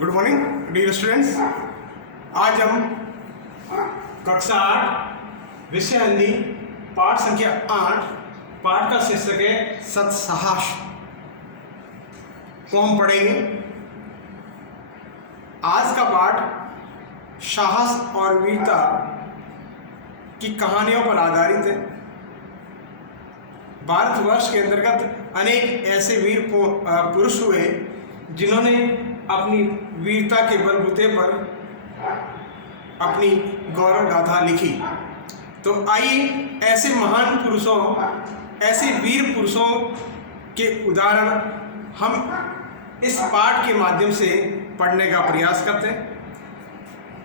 Good morning dear students. आज हम कक्षा 8 विषय हिंदी पाठ संख्या 8 पाठ का शीर्षक है सत्साहस को हम पढ़ेंगे। आज का पाठ साहस और वीरता की कहानियों पर आधारित है। भारतवर्ष के अंतर्गत अनेक ऐसे वीर पुरुष हुए जिन्होंने अपनी वीरता के बलबूते पर अपनी गौरव गाथा लिखी। तो आइए ऐसे महान पुरुषों, ऐसे वीर पुरुषों के उदाहरण हम इस पाठ के माध्यम से पढ़ने का प्रयास करते हैं।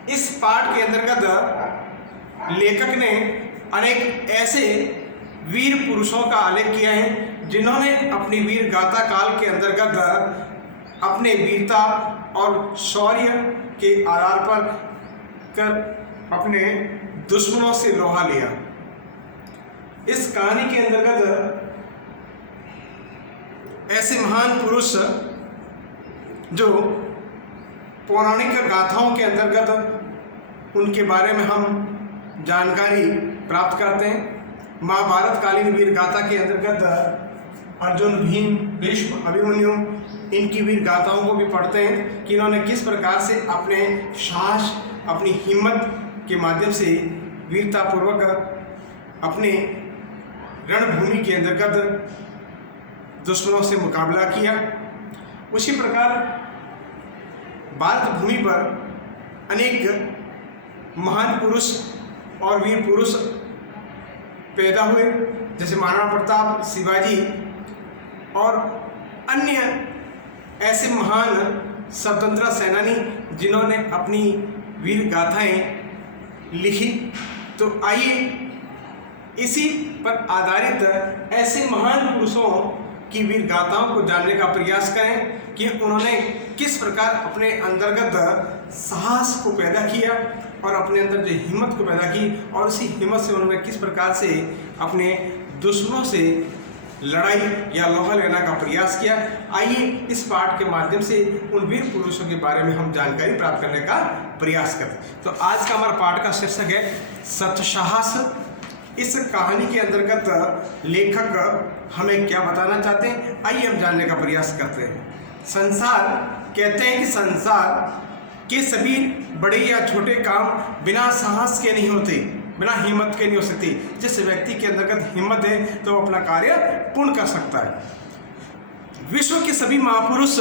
इस पाठ के अंतर्गत लेखक ने अनेक ऐसे वीर पुरुषों का आलेख किया है जिन्होंने अपनी वीर गाथा काल के अंतर्गत अपने वीरता और शौर्य के आधार पर कर अपने दुश्मनों से लोहा लिया। इस कहानी के अंतर्गत ऐसे महान पुरुष जो पौराणिक गाथाओं के अंतर्गत उनके बारे में हम जानकारी प्राप्त करते हैं। महाभारत कालीन वीर गाथा के अंतर्गत अर्जुन, भीम, भीष्म, अभिमन्यु इनकी वीर गाथाओं को भी पढ़ते हैं कि इन्होंने किस प्रकार से अपने साहस, अपनी हिम्मत के माध्यम से वीरतापूर्वक अपने रणभूमि के अंतर्गत दुश्मनों से मुकाबला किया। उसी प्रकार भारत भूमि पर अनेक महान पुरुष और वीर पुरुष पैदा हुए, जैसे महाराणा प्रताप, शिवाजी और अन्य ऐसे महान स्वतंत्रता सेनानी जिन्होंने अपनी वीर गाथाएं लिखी। तो आइए इसी पर आधारित ऐसे महान पुरुषों की वीर गाथाओं को जानने का प्रयास करें कि उन्होंने किस प्रकार अपने अंतर्गत साहस को पैदा किया और अपने अंदर जो हिम्मत को पैदा की और उसी हिम्मत से उन्होंने किस प्रकार से अपने दुश्मनों से लड़ाई या लोहा लेने का प्रयास किया। आइए इस पाठ के माध्यम से उन वीर पुरुषों के बारे में हम जानकारी प्राप्त करने का प्रयास करें। तो आज का हमारा पाठ का शीर्षक है सत्साहस। इस कहानी के अंतर्गत लेखक हमें क्या बताना चाहते हैं, आइए हम जानने का प्रयास करते हैं। संसार कहते हैं कि संसार के सभी बड़े या छोटे काम बिना साहस के नहीं होते, बिना हिम्मत के नहीं हो सकती। जिस व्यक्ति के अंतर्गत हिम्मत है तो वो अपना कार्य पूर्ण कर सकता है। विश्व के सभी महापुरुष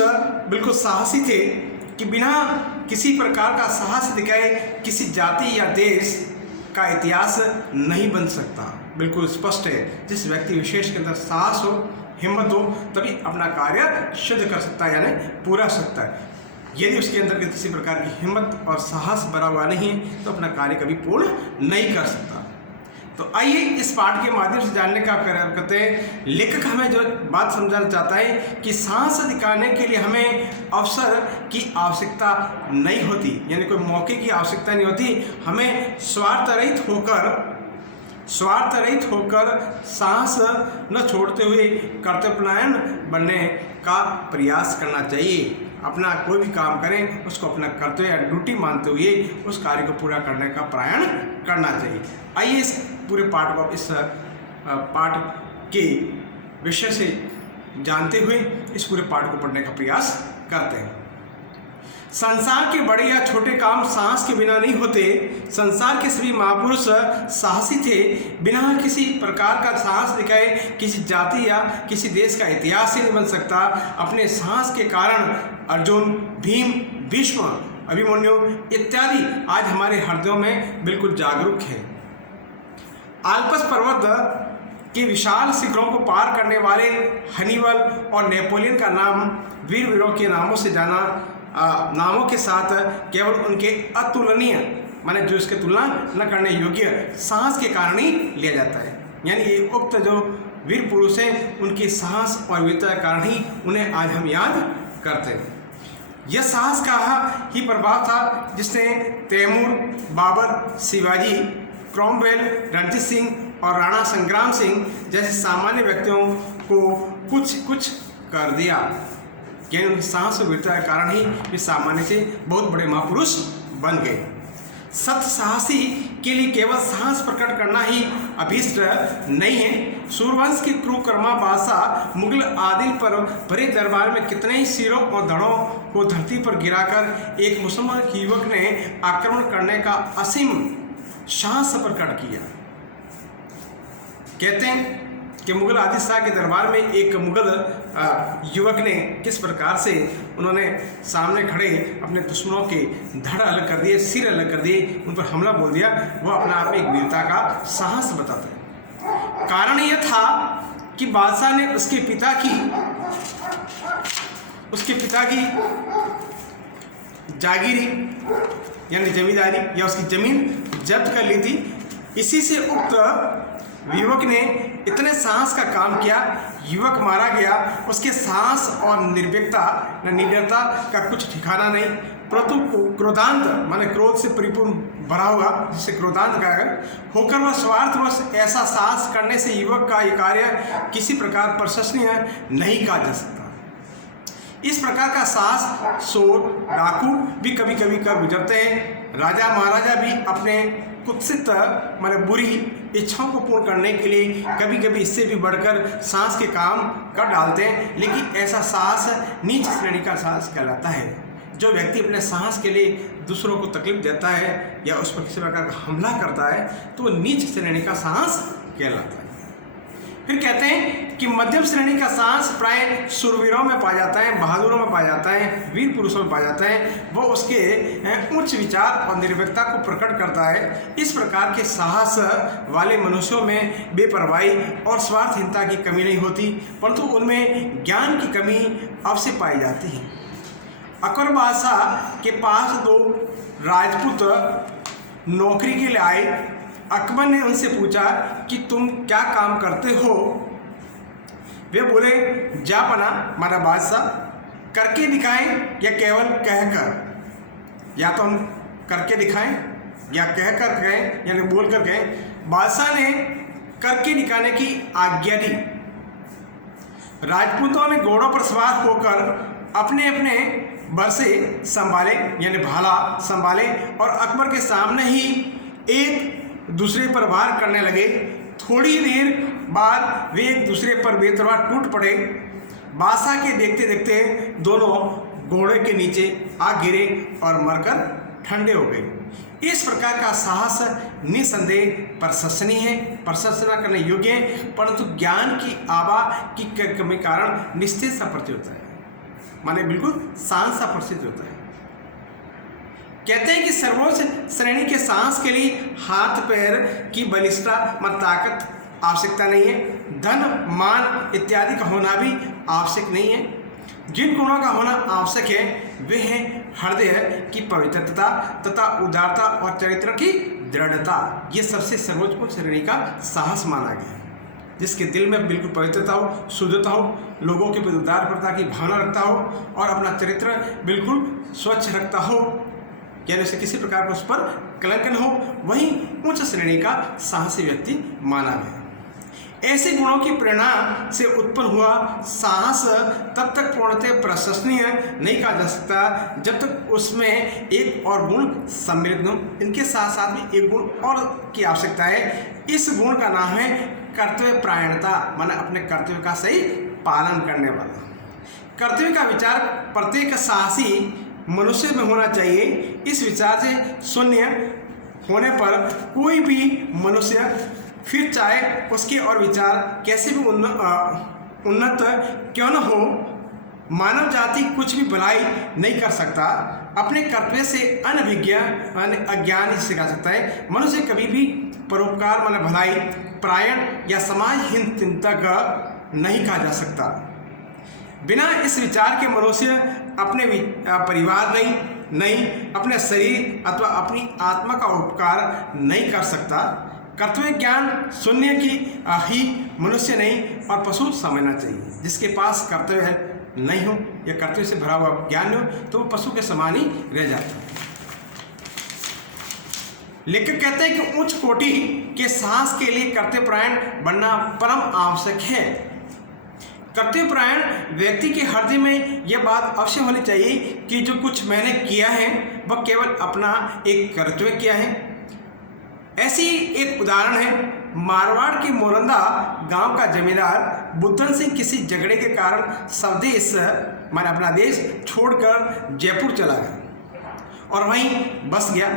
बिल्कुल साहसी थे कि बिना किसी प्रकार का साहस दिखाए किसी जाति या देश का इतिहास नहीं बन सकता। बिल्कुल स्पष्ट है, जिस व्यक्ति विशेष के अंदर साहस हो, हिम्मत हो, तभी अपना कार्य सिद्ध कर सकता है, यानी पूरा सकता है। यदि उसके अंदर किसी प्रकार की हिम्मत और साहस भरा हुआ नहीं है तो अपना कार्य कभी पूर्ण नहीं कर सकता। तो आइए इस पाठ के माध्यम से जानने का करते हैं। लेखक हमें जो बात समझाना चाहता है कि साहस दिखाने के लिए हमें अवसर की आवश्यकता नहीं होती, यानी कोई मौके की आवश्यकता नहीं होती। हमें स्वार्थ रहित होकर साहस न छोड़ते हुए कर्तव्यपरायण बनने का प्रयास करना चाहिए। अपना कोई भी काम करें उसको अपना कर्तव्य या ड्यूटी मानते हुए उस कार्य को पूरा करने का प्रयास करना चाहिए। आइए इस पूरे पाठ को, इस पाठ के विषय से जानते हुए इस पूरे पाठ को पढ़ने का प्रयास करते हैं। संसार के बड़े या छोटे काम साहस के बिना नहीं होते। संसार के सभी महापुरुष साहसी थे। बिना किसी प्रकार का साहस दिखाए किसी जाति या किसी देश का इतिहास ही नहीं बन सकता। अपने साहस के कारण अर्जुन, भीम, भीष्म, अभिमन्यु इत्यादि आज हमारे हृदयों में बिल्कुल जागरूक है। आल्प्स पर्वत के विशाल शिखरों को पार करने वाले हनीबल और नेपोलियन का नाम वीरों के नामों से नामों के साथ केवल उनके अतुलनीय, माने जो इसके तुलना न करने योग्य साहस के कारण ही लिया जाता है। यानी ये उक्त जो वीर पुरुष हैं उनके साहस और वीरता के कारण ही उन्हें आज हम याद करते हैं। यह साहस का ही प्रभाव था जिसने तैमूर, बाबर, शिवाजी, क्रॉमवेल, रणजीत सिंह और राणा संग्राम सिंह जैसे सामान्य व्यक्तियों को कुछ कर दिया। यानी उनकी साहस और वीरता के कारण ही वे सामान्य से बहुत बड़े महापुरुष बन गए। सत्य साहसी के लिए केवल साहस प्रकट करना ही अभीष्ट नहीं है। सूर्यवंश की क्रूरकर्मा बादशाह मुगल आदिल पर बड़े दरबार में कितने ही सिरों और धड़ों को धरती पर गिराकर एक मुसलमान युवक ने आक्रमण करने का असीम साहस प्रकट किया। कहते हैं कि मुगल आदिल शाह के दरबार में एक मुगल युवक ने किस प्रकार से उन्होंने सामने खड़े अपने दुश्मनों के धड़ अलग कर दिए, सिर अलग कर दिए, उन पर हमला बोल दिया। वह अपने आप में एक वीरता का साहस बताता है। कारण यह था कि बादशाह ने उसके पिता की जागीरी यानी जमींदारी या उसकी जमीन जब्त कर ली थी। इसी से उक्त युवक ने इतने साहस का काम किया, युवक मारा गया। उसके साहस और निडरता का कुछ ठिकाना नहीं, परंतु क्रोधांत माने क्रोध से परिपूर्ण भरा हुआ, जिसे क्रोधांत कहा गया, होकर वह स्वार्थवश ऐसा साहस करने से युवक का ये कार्य किसी प्रकार प्रशंसनीय नहीं कहा जा सकता। इस प्रकार का साहस चोर डाकू भी कभी कभी कर गुजरते हैं। राजा महाराजा भी अपने कुत्सित माने बुरी इच्छाओं को पूर्ण करने के लिए कभी कभी इससे भी बढ़कर साहस के काम कर डालते हैं, लेकिन ऐसा साहस नीच श्रेणी का साहस कहलाता है। जो व्यक्ति अपने साहस के लिए दूसरों को तकलीफ देता है या उस पर किसी प्रकार का हमला करता है तो वो नीच श्रेणी का साहस कहलाता है। फिर कहते हैं कि मध्यम श्रेणी का साहस प्राय शूरवीरों में पाया जाता है, बहादुरों में पाया जाता है, वीर पुरुषों में पाया जाता है। वो उसके उच्च विचार और निर्भीकता को प्रकट करता है। इस प्रकार के साहस वाले मनुष्यों में बेपरवाही और स्वार्थहीनता की कमी नहीं होती, परंतु उनमें ज्ञान की कमी अवश्य पाई जाती है। अकबर बादशाह के पास 2 राजपूत नौकरी के लिए आए। अकबर ने उनसे पूछा कि तुम क्या काम करते हो? वे बोले, जापना हमारा बादशाह, करके दिखाएं या केवल कहकर। या तो हम करके दिखाएं या कहकर कहें यानी बोल कर कहें। बादशाह ने करके दिखाने की आज्ञा दी। राजपूतों ने घोड़ों पर सवार होकर अपने अपने बरसे संभाले यानी भाला संभाले और अकबर के सामने ही एक दूसरे पर वार करने लगे। थोड़ी देर बाद वे एक दूसरे पर बेतरवार टूट पड़े। बादशाह के देखते देखते दोनों घोड़े के नीचे आ गिरे और मरकर ठंडे हो गए। इस प्रकार का साहस निसंदेह प्रशंसनीय है, प्रशंसना करने योग्य है, परंतु ज्ञान की आभा की कमी कारण निश्चित सा प्रतीत होता है, माने बिल्कुल शांत सा प्रतीत होता है। कहते हैं कि सर्वोच्च श्रेणी के साहस के लिए हाथ पैर की बलिष्ठता मत ताकत आवश्यकता नहीं है, धन मान इत्यादि का होना भी आवश्यक नहीं है। जिन गुणों का होना आवश्यक है वे हैं हृदय की पवित्रता तथा उदारता और चरित्र की दृढ़ता। ये सबसे सर्वोच्च श्रेणी का साहस माना गया है। जिसके दिल में बिल्कुल पवित्रता हो, शुद्धता हो, लोगों के प्रति उदारता की भावना रखता हो और अपना चरित्र बिल्कुल स्वच्छ रखता हो, यानी उसे किसी प्रकार का उस पर कलंक न हो, वही उच्च श्रेणी का साहसी व्यक्ति माना गया। ऐसे गुणों की प्रेरणा से उत्पन्न हुआ साहस तब तक पूर्णतः प्रशंसनीय नहीं कहा जा सकता जब तक उसमें एक और गुण सम्मिलित हो। इनके साथ साथ में एक गुण और की आवश्यकता है। इस गुण का नाम है कर्तव्य परायणता, माने अपने कर्तव्य का सही पालन करने वाला। कर्तव्य का विचार प्रत्येक साहसी मनुष्य में होना चाहिए। इस विचार से शून्य होने पर कोई भी मनुष्य फिर चाहे उसके और विचार कैसे भी उन्नत क्यों न हो, मानव जाति कुछ भी भलाई नहीं कर सकता। अपने कर्तव्य से अनभिज्ञ अज्ञान जिसे कहा सकता है। मनुष्य कभी भी परोपकार माने भलाई परायण या समाजहीन चिंतक नहीं कहा जा सकता। बिना इस विचार के मनुष्य अपने परिवार नहीं अपने शरीर अथवा अपनी आत्मा का उपकार नहीं कर सकता। कर्तव्य ज्ञान शून्य की ही मनुष्य नहीं और पशु समझना चाहिए। जिसके पास कर्तव्य नहीं हो या कर्तव्य से भरा हुआ ज्ञान हो तो वो पशु के समान ही रह जाता है। लेखक कहते हैं कि उच्च कोटि के साहस के लिए कर्तव्यपरायण बनना परम आवश्यक है। कर्तव्यपरायण व्यक्ति के हृदय में यह बात अवश्य होनी चाहिए कि जो कुछ मैंने किया है वह केवल अपना एक कर्तव्य किया है। ऐसी एक उदाहरण है, मारवाड़ के मोरंदा गांव का जमींदार बुद्धन सिंह किसी झगड़े के कारण स्वदेश माने अपना देश छोड़कर जयपुर चला गया और वहीं बस गया।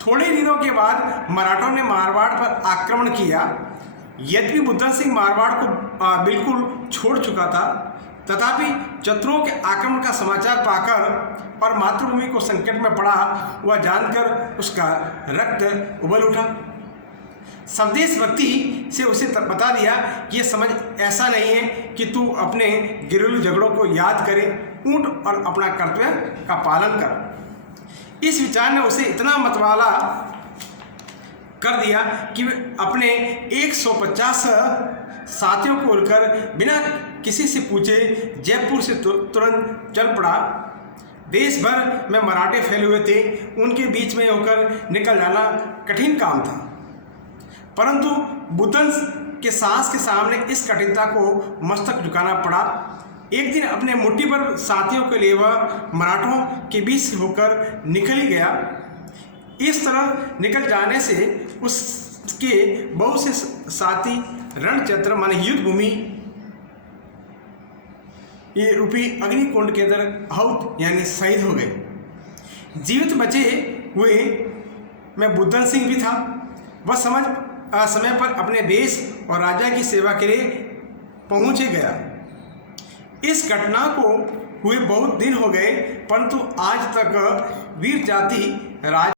थोड़े दिनों के बाद मराठों ने मारवाड़ पर आक्रमण किया। यद्यपि बुद्धन सिंह मारवाड़ को बिल्कुल छोड़ चुका था, तथापि शत्रुओं के आक्रमण का समाचार पाकर और मातृभूमि को संकट में पड़ा वह जानकर उसका रक्त उबल उठा। स्वदेश भक्ति से उसे बता दिया कि यह समझ ऐसा नहीं है कि तू अपने घरेलू झगड़ों को याद करे, ऊँट और अपना कर्तव्य का पालन कर। इस विचार ने उसे इतना मतवाला कर दिया कि वे अपने 150 साथियों को उड़कर बिना किसी से पूछे जयपुर से तुरंत चल पड़ा। देश भर में मराठे फैले हुए थे, उनके बीच में होकर निकल जाना कठिन काम था, परंतु बुद्धन के साहस के सामने इस कठिनता को मस्तक झुकाना पड़ा। एक दिन अपने मुट्ठी पर साथियों के लिए वह मराठों के बीच से होकर निकल ही गया। इस तरह निकल जाने से उसके बहुत से साथी रणक्षेत्र माने युद्ध भूमि ये रूपी अग्निकुंड के अंदर आहूत यानी शहीद हो गए। जीवित बचे हुए में बुद्धन सिंह भी था। वह समय पर अपने देश और राजा की सेवा के लिए पहुँच गया। इस घटना को हुए बहुत दिन हो गए, परंतु आज तक वीर जाति राज